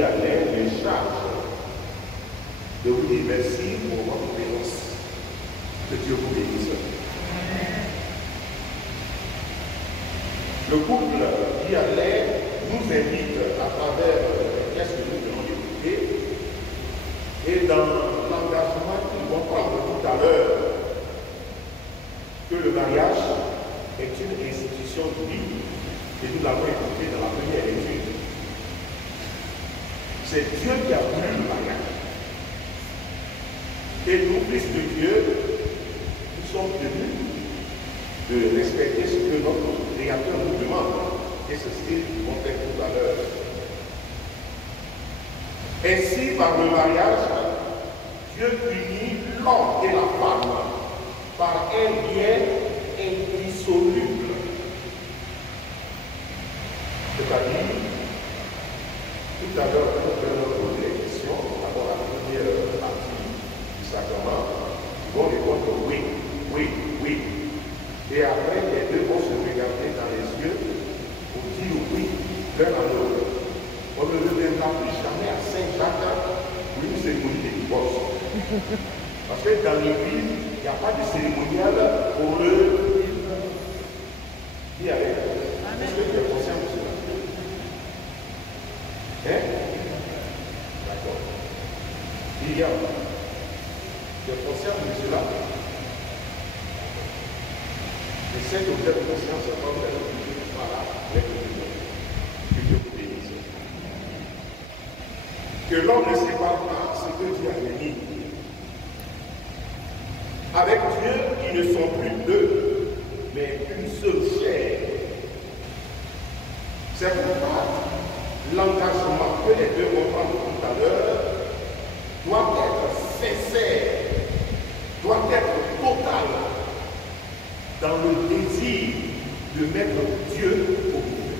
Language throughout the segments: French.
les charges de vous dire merci pour votre présence. Que Dieu vous bénisse. Le couple qui allait nous invite à travers les pièces que nous venons d'écouter et dans l'engagement qu'ils vont prendre tout à l'heure que le mariage est une institution divine et nous l'avons écouté dans la première étude. C'est Dieu qui a voulu le mariage. Et nous, fils de Dieu, nous sommes tenus de respecter ce que notre Créateur nous demande. Et c'est ce qu'ils vont faire tout à l'heure. Ainsi, par le mariage, Dieu unit l'homme et la femme par un lien indissoluble. C'est-à-dire, tout à l'heure, nous allons poser des questions. D'abord, la première partie du sacrement, ils vont répondre oui, oui, oui. Et après, les deux vont se regarder dans les yeux pour dire oui l'un à l'autre. On ne reviendra plus jamais à Saint-Jacques pour une cérémonie de divorce. Parce que dans l'église, il n'y a pas de cérémonial pour eux. Dis avec. Est-ce que tu es conscient de cela? Hein? D'accord. Myriam, tu es conscient de cela? J'essaie de vous être conscient de ce que voilà, avec le Dieu. Que Dieu vous bénisse. Que l'homme ne sépare pas ce que Dieu a uni. Avec Dieu, ils ne sont plus deux, mais une seule chair. C'est pourquoi l'engagement que les deux vont prendre tout à l'heure doit être sincère, doit être total, dans le désir de mettre Dieu au milieu.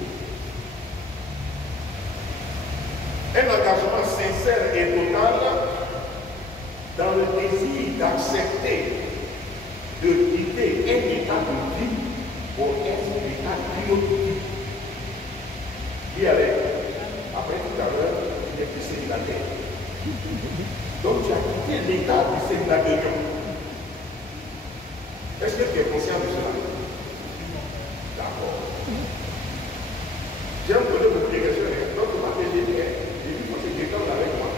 Un engagement sincère et total dans le désir d'accepter de quitter un état de vie pour un état d'une vie. Y aller. Après tout à l'heure, il est plus célibataire. Donc tu as quitté l'état du célibataire. Est-ce que tu es conscient de cela? D'accord. J'ai posé beaucoup de questions. Donc tu m'as dit, j'ai dit, il faut que quelqu'un avec moi.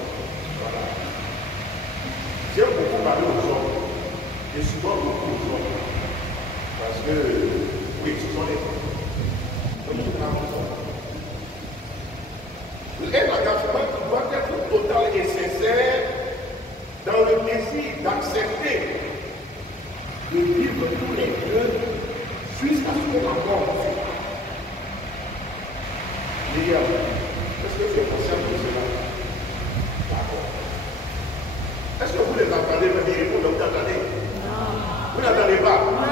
Voilà. J'aime beaucoup parler aux hommes. Et souvent beaucoup aux hommes. Parce que, oui, ce sont les femmes. Donc tu as raison. Un engagement qui doit être total et sincère dans le désir d'accepter de vivre tous les deux jusqu'à ce que la mort nous sépare. Myriam, est-ce que tu es conscient de cela? D'accord. Est-ce que vous les entendez me dire, vous l'entendez? Non. Vous n'entendez pas? Non.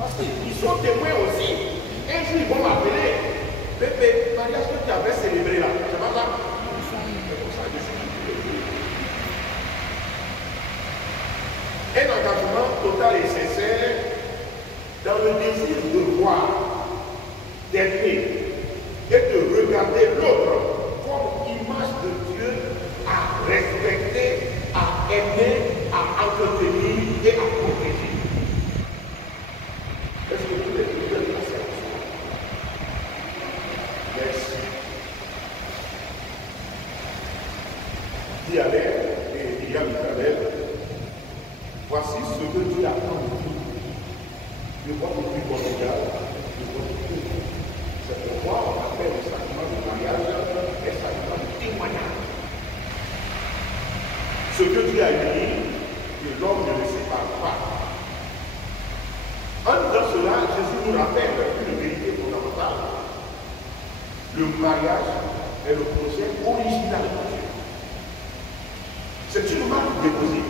Parce qu'ils sont témoins aussi. Un jour, ils vont m'appeler. Pépé, mariage que tu avais célébré là, c'est pas ça? Un engagement total et sincère dans le désir de voir, d'aimer et de regarder l'autre comme image de Dieu à respecter, à aimer, à entretenir et à protéger. Est-ce que tous les deux sont passés à ça? Merci. Dis à l'air et Myriam Isabelle, voici ce que Dieu attend de vous, de votre vie conjugale, de votre couple. C'est pourquoi on appelle le sacrement du mariage un sacrement de témoignage. Ce que Dieu a dit, que l'homme ne le sépare pas. En disant cela, Jésus nous rappelle une vérité fondamentale. Le mariage est le projet original de Dieu. C'est une marque déposée.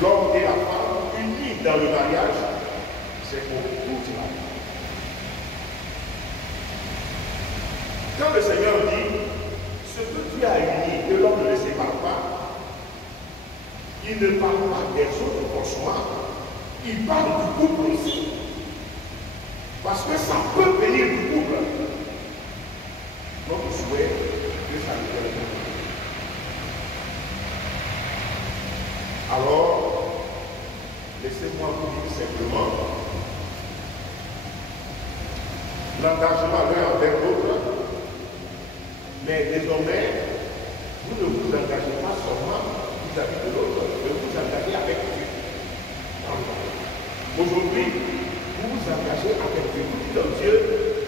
L'homme et la femme unis dans le mariage, c'est pour toute la vie. Quand le Seigneur dit, ce que Dieu a uni, que l'homme ne le sépare pas, il ne parle pas des autres forcément, il parle du couple aussi. Parce que ça peut venir du couple. d'engagement l'un envers l'autre, mais désormais, vous ne vous engagez pas seulement vis-à-vis de l'autre, mais vous vous engagez avec Dieu. Aujourd'hui, vous vous engagez avec Dieu. Vous dites à Dieu,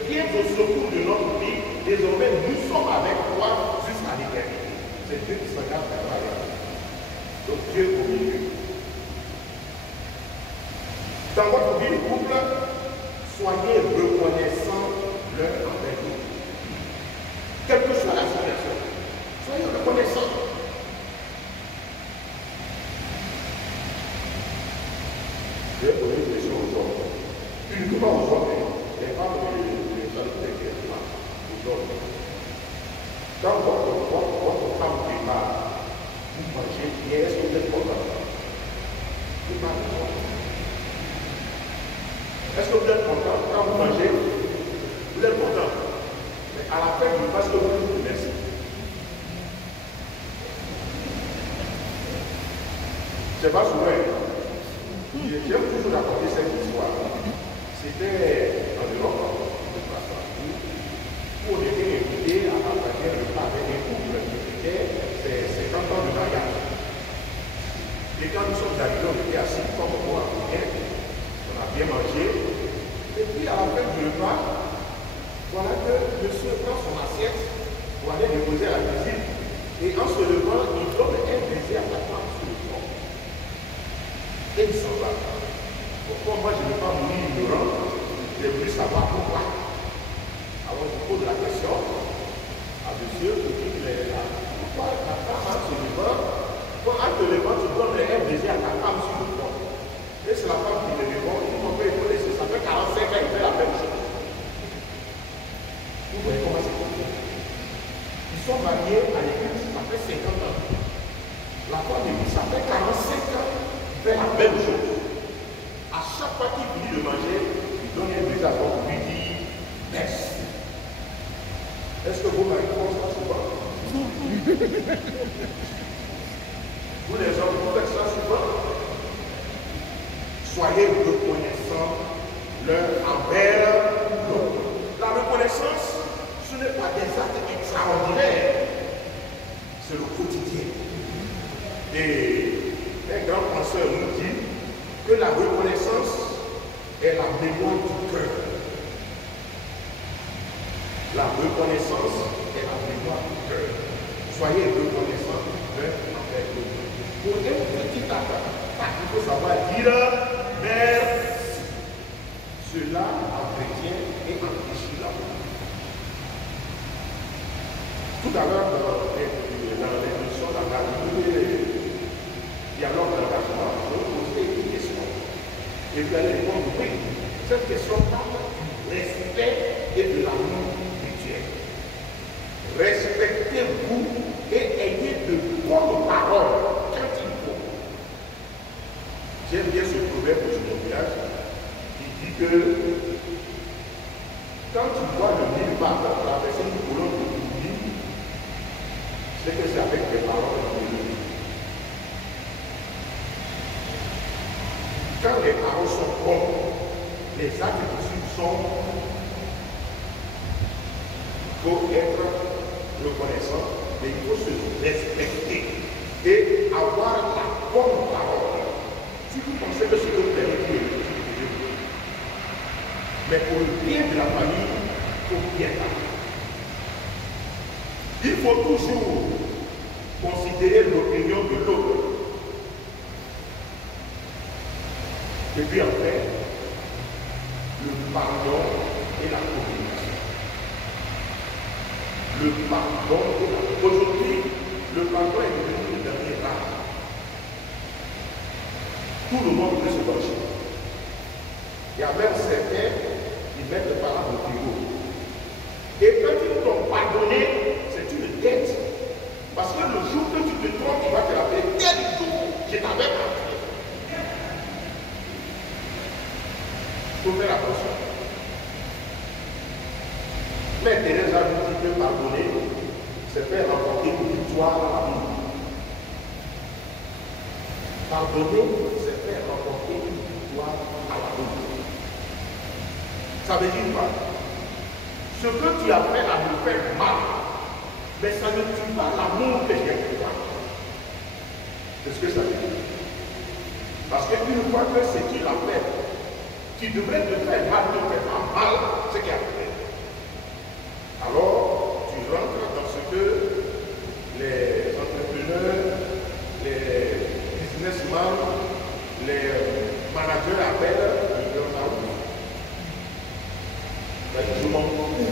viens au secours de notre vie. Désormais, nous sommes avec toi jusqu'à l'éternité. C'est Dieu qui s'engage avec toi. Donc Dieu au milieu. Dans votre vie de couple, soyez reconnaissants l'un envers l'autre. Quelle que soit la situation, soyez reconnaissants. Je vais poser une question aux hommes. Uniquement aux hommes, et pas les salutaires aux hommes. Quand votre femme prépare, vous mangez, et est-ce que vous êtes content? Est-ce que vous êtes content quand vous mangez? Vous êtes content. Mais à la fin du repas, est-ce que vous dites merci? Je ne sais pas souvent. J'aime toujours raconter cette histoire. C'était en Europe, où on était invité à partager un repas avec un couple qui était 50 ans de mariage. Et quand nous sommes arrivés, on était assis comme moi, on a bien mangé. Et puis à la fin du repas, voilà que monsieur prend son assiette pour aller déposer à la cuisine. Et en se levant, il donne un baiser à sa femme sur le front. Et il s'en va. Pourquoi moi je ne vais pas mourir ignorant? J'ai voulu savoir pourquoi. Alors je pose la question à monsieur pour dire pourquoi ta femme en se levant, quand en te levant, tu donnes un baiser à ta femme sur le front. Et c'est la femme qui me répond, il faut laisser, ça fait 45 ans, il fait la même chose. Vous voyez comment c'est compliqué? Ils sont mariés à l'église, ça fait 50 ans. La femme me dit, ça fait 45 ans, il fait la même chose. À chaque fois qu'il finit de manger, il donne un baiser à son pour lui dire merci. Est-ce que vos maris font ça souvent? Vous les hommes, vous faites ça souvent? Soyez reconnaissants l'un envers l'autre. La reconnaissance, ce n'est pas des actes extraordinaires, c'est le quotidien. Et un grand penseur nous dit que la reconnaissance est la mémoire du cœur. La reconnaissance est la mémoire du cœur. Soyez reconnaissants l'un envers l'autre. Pour un petit acte, il faut savoir dire merci. Cela entretient et enrichit l'amour. Tout à l'heure, dans l'émission dialogue d'engagement, je vais poser une question. Et vous allez répondre oui. Cette question parle du respect et de l'amour mutuel. Respectez-vous et ayez de bonnes paroles quand il faut. J'aime bien ce proverbe de mon village qui dit que quand tu vois le mille pas traverser une colonne de Toulouse, c'est que c'est avec des paroles de Dieu. Quand les paroles sont bonnes, les actes qui suivent sont. Il faut être reconnaissant, mais il faut se respecter et avoir la bonne parole. Si vous pensez que ce que vous avez dit est utile, mais pour le bien de la famille, il faut bien parler. Il faut toujours considérer l'opinion de l'autre. Et puis après, le pardon et la communication. Le pardon et la... Aujourd'hui, le pardon est devenu le dernier rare. Tout le monde veut se pencher. Il y a même certains qui mettent le pardon au bureau. Et quand ils t'ont pardonné, c'est une dette. Parce que le jour que tu te trompes, tu vas te rappeler, tel jour, je t'avais pardonné. Il faut faire attention. Mais Thérèse a dit que pardonner, c'est faire remporter une victoire à la vie. Pardonner, c'est faire remporter une victoire à la vie. Ça veut dire quoi? Ce que tu as fait là me fait mal, mais ça ne tue pas l'amour que j'ai pour toi. C'est ce que ça veut dire. Parce qu'une fois que c'est qu'il a fait, tu devrais te faire mal, ne fais pas mal ce qu'il a fait. Alors, tu rentres dans ce que les entrepreneurs, les businessmen, les managers appellent le burn-out. Je m'en fous.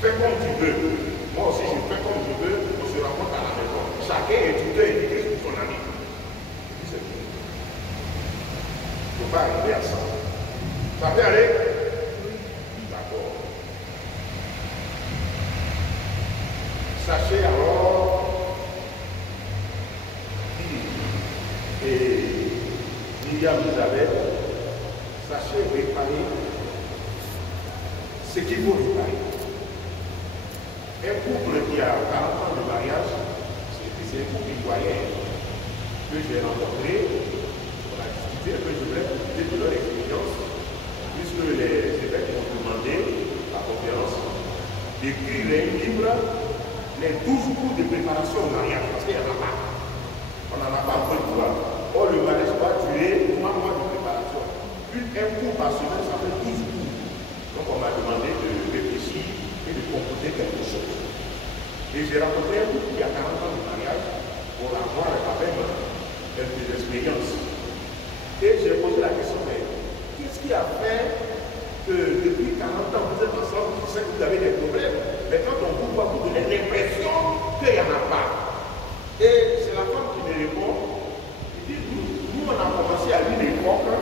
Fais comme tu veux. Moi aussi, je fais comme je veux. On se rencontre à la maison. Chacun est tuteur et éduqué pour son ami. Il ne faut pas arriver à ça. Ça peut aller? D'accord. Sachez alors, et Myriam Elisabeth, sachez réparer ce qu'il faut réparer. Un couple qui a 40 ans de mariage, c'est un couple ivoirien que j'ai rencontré, on a discuté un peu, je voulais profiter de leur expérience, puisque les évêques m'ont demandé, la conférence, d'écrire un livre, les 12 cours de préparation au mariage, parce qu'il n'y en a pas. On n'en a pas un peu de pouvoir. Or, le mariage doit durer 3 mois de préparation. Un cours par semaine, ça fait 12 cours. Donc, on m'a demandé de réfléchir et de composer quelque chose. Et j'ai rencontré un couple qui a 40 ans de mariage pour avoir avec moi quelques expériences. Et j'ai posé la question, mais qu'est-ce qui a fait que depuis 40 ans vous êtes ensemble, je sais que vous avez des problèmes, mais quand on vous voit, vous donnez l'impression qu'il n'y en a pas. Et c'est la femme qui me répond, il dit, nous on a commencé à une époque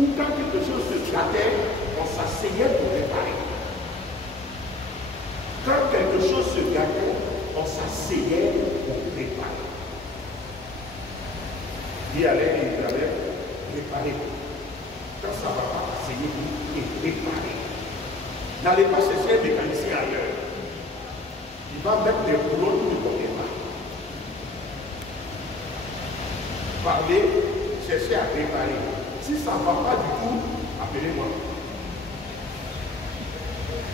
où quand quelque chose se gâtait, on s'asseyait pour réparer. Quand quelque chose se gâtait, on s'asseyait pour réparer. Il allait et il allait réparer. Quand ça ne va pas, asseyez-vous et réparer. N'allez pas chercher un mécanicien ailleurs. Il va mettre des boulons de combien de temps. Parlez, cherchez à réparer. Si ça ne va pas du tout, appelez-moi.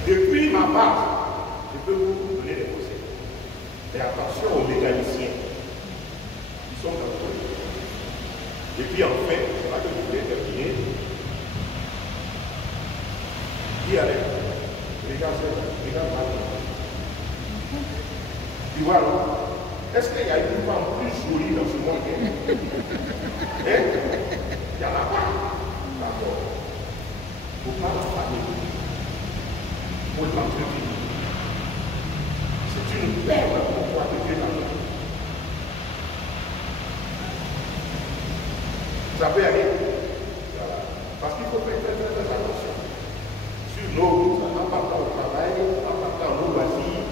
Depuis ma base, je peux vous donner des conseils. Mais attention aux mécaniciens. Ils sont dangereux. Et puis enfin, c'est là que je voulais terminer. Dis allez, regarde mal. Tu vois, est-ce qu'il y a une femme plus jolie dans ce monde? Hein? Il n'y en a pas. D'accord. Il ne faut pas la famille. Il faut l'entretenir. C'est une perle pour toi que Dieu t'a donnée. Ça peut aller. Voilà. Parce qu'il faut faire très attention. Sur nos routes, en partant au travail, en partant à nos loisirs,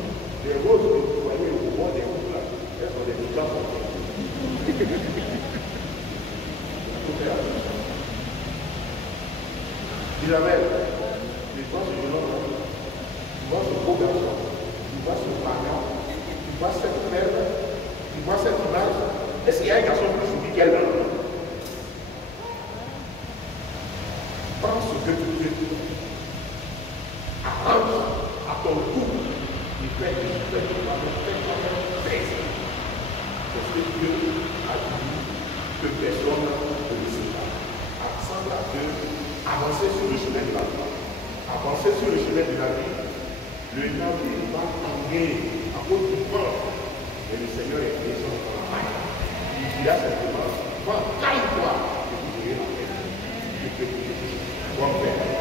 les roses que vous voyez au bord des routes là, elles sont des médicaments forts. Isabelle, tu vois ce jeune homme, tu vois ce beau garçon, tu vois ce parent, tu vois cette mère, tu vois cette image. Est-ce qu'il y a un garçon plus joli qu'elle dans le monde? Prends ce que tu veux. Arrange à ton goût. Il fait que tu fais toi-même plaisir. C'est ce que Dieu a dit que personne ne le sait pas. Ensemble à Dieu, avancer sur le chemin de la vie. Avancer sur le chemin de la vie. Le navire va tanguer à cause du vent. Et le Seigneur est présent dans la main. Il dira simplement, calme-toi et vous verrez la paix. Je te prie. Bon Père.